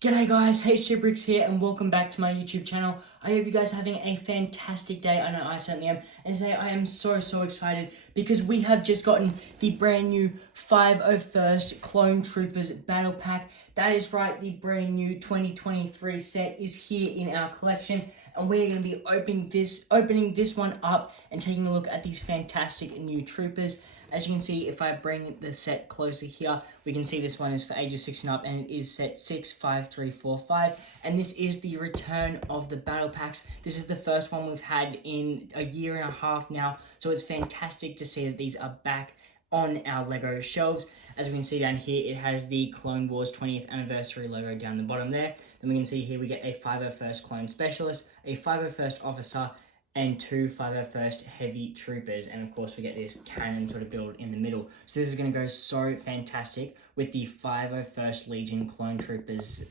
G'day guys, HJBricks here and welcome back to my YouTube channel. I hope you guys are having a fantastic day. I know I certainly am. And today I am so excited because we have just gotten the brand new 501st Clone Troopers Battle Pack. That is right, the brand new 2023 set is here in our collection. And we're going to be opening this one up and taking a look at these fantastic new troopers. As you can see, if I bring the set closer here, we can see this one is for ages 6 and up, and it is set 65345, and this is the return of the battle packs. This is the first one we've had in a year and a half now, so it's fantastic to see that these are back on our Lego shelves. As we can see down here, it has the Clone Wars 20th anniversary logo down the bottom there. Then we can see here we get a 501st Clone Specialist, a 501st Officer, and two 501st Heavy Troopers, and of course we get this cannon sort of build in the middle. So this is going to go so fantastic with the 501st Legion Clone Troopers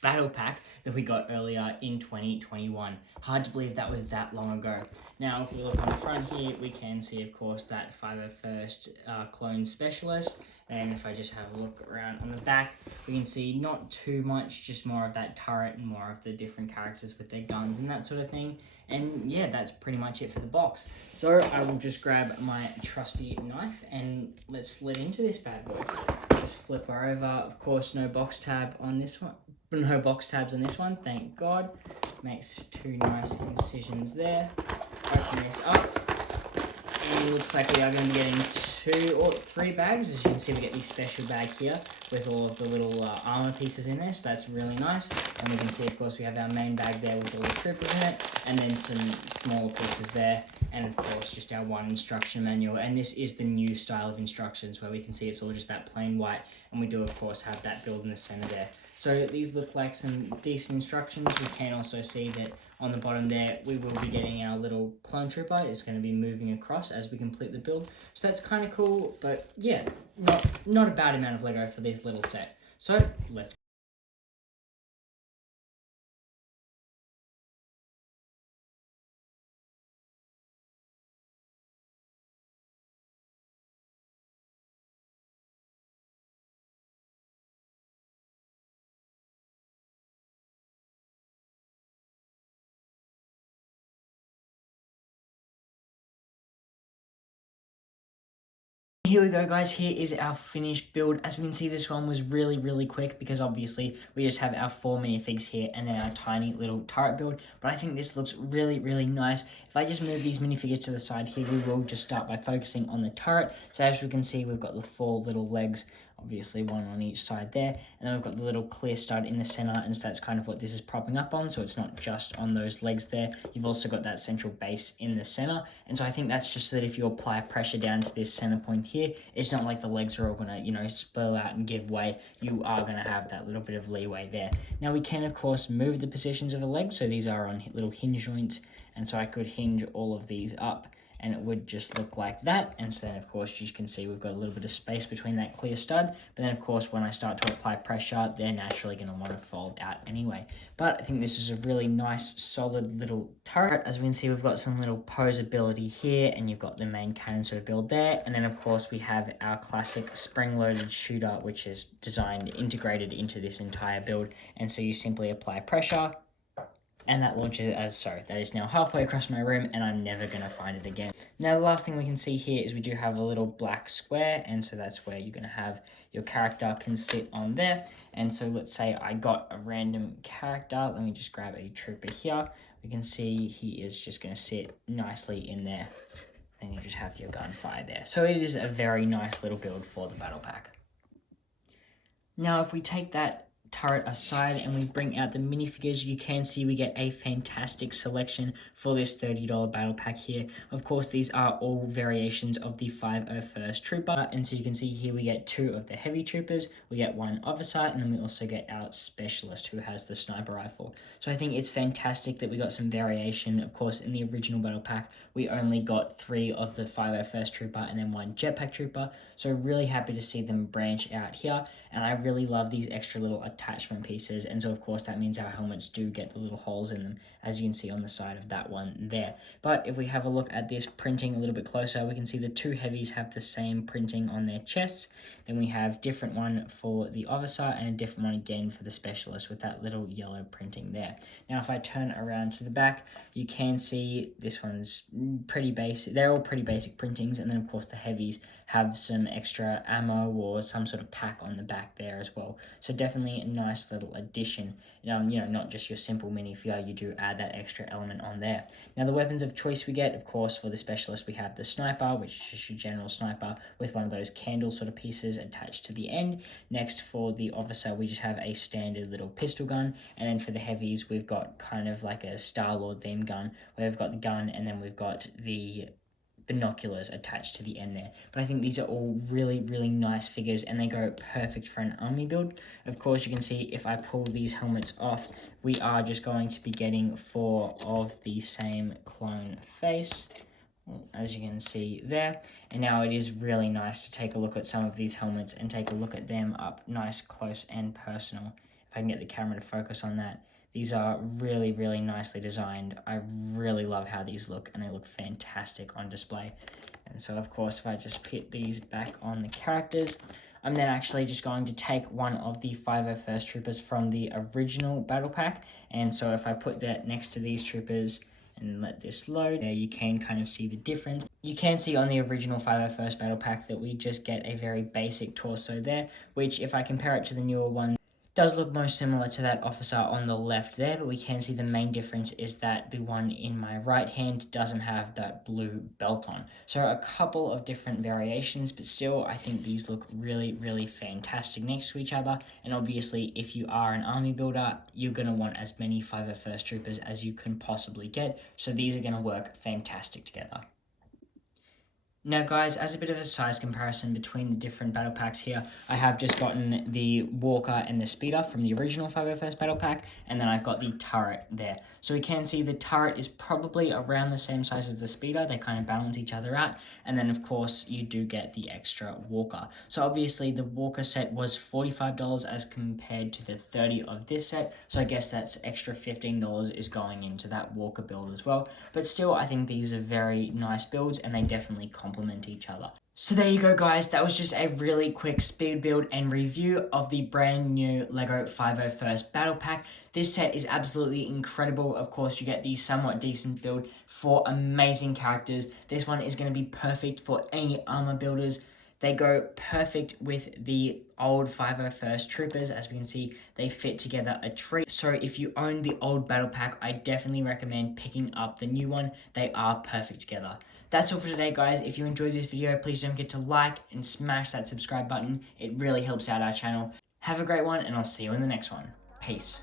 battle pack that we got earlier in 2021. Hard to believe that was that long ago. Now if we look on the front here, we can see of course that 501st Clone Specialist, and if I just have a look around on the back, we can see not too much, just more of that turret and more of the different characters with their guns and that sort of thing. And yeah, that's pretty much it for the box. So I will just grab my trusty knife and let's slid into this bad boy. Just flip her over. Of course, no box tab on this one. No box tabs on this one, thank God. Makes two nice incisions there. Open this up. And it looks like we are going to be getting 2 or 3 bags. As you can see, we get the special bag here with all of the little armor pieces in there, so that's really nice. And we can see, of course, we have our main bag there with all the troopers in it, and then some smaller pieces there, and of course, just our one instruction manual. And this is the new style of instructions where we can see it's all just that plain white, and we do, of course, have that build in the center there. So these look like some decent instructions. We can also see that on the bottom there, we will be getting our little clone trooper. It's going to be moving across as we complete the build. So that's kind of cool, but yeah, not a bad amount of Lego for this little set. So let's go. Here we go guys, here is our finished build. As we can see, this one was really quick because obviously we just have our 4 minifigs here and then our tiny little turret build, but I think this looks really nice. If I just move these minifigures to the side here, we will just start by focusing on the turret. So as we can see, we've got the 4 little legs, obviously one on each side there, and then we've got the little clear stud in the center, and so that's kind of what this is propping up on, so it's not just on those legs there. You've also got that central base in the center, and so I think that's just so that if you apply pressure down to this center point here, it's not like the legs are all gonna, spill out and give way. You are gonna have that little bit of leeway there. Now we can of course move the positions of the legs, so these are on little hinge joints, and so I could hinge all of these up and it would just look like that. And so then of course you can see we've got a little bit of space between that clear stud, but then of course when I start to apply pressure, they're naturally going to want to fold out anyway. But I think this is a really nice solid little turret. As we can see, we've got some little posability here, and you've got the main cannon sort of build there, and then of course we have our classic spring-loaded shooter, which is designed integrated into this entire build. And so you simply apply pressure and that launches as so. That is now halfway across my room and I'm never going to find it again. Now the last thing we can see here is we do have a little black square, and so that's where you're going to have your character can sit on there. And so let's say I got a random character. Let me just grab a trooper here. We can see he is just going to sit nicely in there, and you just have your gunfire there. So it is a very nice little build for the battle pack. Now if we take that turret aside and we bring out the minifigures, you can see we get a fantastic selection for this $30 battle pack here. Of course, these are all variations of the 501st Trooper, and so you can see here we get 2 of the heavy troopers, we get 1 officer, and then we also get our specialist who has the sniper rifle. So I think it's fantastic that we got some variation. Of course, in the original battle pack, we only got 3 of the 501st Trooper and then 1 jetpack trooper, so really happy to see them branch out here, and I really love these extra little attachment pieces, and so of course that means our helmets do get the little holes in them, as you can see on the side of that one there. But if we have a look at this printing a little bit closer, we can see the two heavies have the same printing on their chests. Then we have different one for the officer and a different one again for the specialist with that little yellow printing there. Now if I turn around to the back, you can see this one's pretty basic. They're all pretty basic printings, and then of course the heavies have some extra ammo or some sort of pack on the back there as well. So definitely a nice little addition. Not just your simple minifigure, you do add that extra element on there. Now the weapons of choice we get, of course, for the specialist we have the sniper, which is just your general sniper with one of those candle sort of pieces attached to the end. Next, for the officer, we just have a standard little pistol gun, and then for the heavies we've got kind of like a Star-Lord themed gun, where we've got the gun and then we've got the binoculars attached to the end there. But I think these are all really, really nice figures, and they go perfect for an army build. Of course, you can see if I pull these helmets off, we are just going to be getting 4 of the same clone face, as you can see there. And now it is really nice to take a look at some of these helmets and take a look at them up nice, close, and personal. If I can get the camera to focus on that. These are really, really nicely designed. I really love how these look, and they look fantastic on display. And so, of course, if I just put these back on the characters, I'm then actually just going to take one of the 501st Troopers from the original battle pack. And so if I put that next to these troopers and let this load, there you can kind of see the difference. You can see on the original 501st battle pack that we just get a very basic torso there, which if I compare it to the newer one, does look most similar to that officer on the left there, but we can see the main difference is that the one in my right hand doesn't have that blue belt on. So a couple of different variations, but still I think these look really, really fantastic next to each other. And obviously if you are an army builder, you're going to want as many 501st Troopers as you can possibly get, so these are going to work fantastic together. Now guys, as a bit of a size comparison between the different battle packs here, I have just gotten the Walker and the Speeder from the original 501st battle pack, and then I've got the turret there. So we can see the turret is probably around the same size as the Speeder, they kind of balance each other out, and then of course you do get the extra Walker. So obviously the Walker set was $45 as compared to the $30 of this set, so I guess that's extra $15 is going into that Walker build as well. But still, I think these are very nice builds, and they definitely complement each other. So there you go guys, that was just a really quick speed build and review of the brand new LEGO 501st Battle Pack. This set is absolutely incredible. Of course, you get the somewhat decent build for amazing characters. This one is going to be perfect for any armor builders. They go perfect with the old 501st Troopers. As we can see, they fit together a treat. So if you own the old battle pack, I definitely recommend picking up the new one. They are perfect together. That's all for today, guys. If you enjoyed this video, please don't forget to like and smash that subscribe button. It really helps out our channel. Have a great one, and I'll see you in the next one. Peace.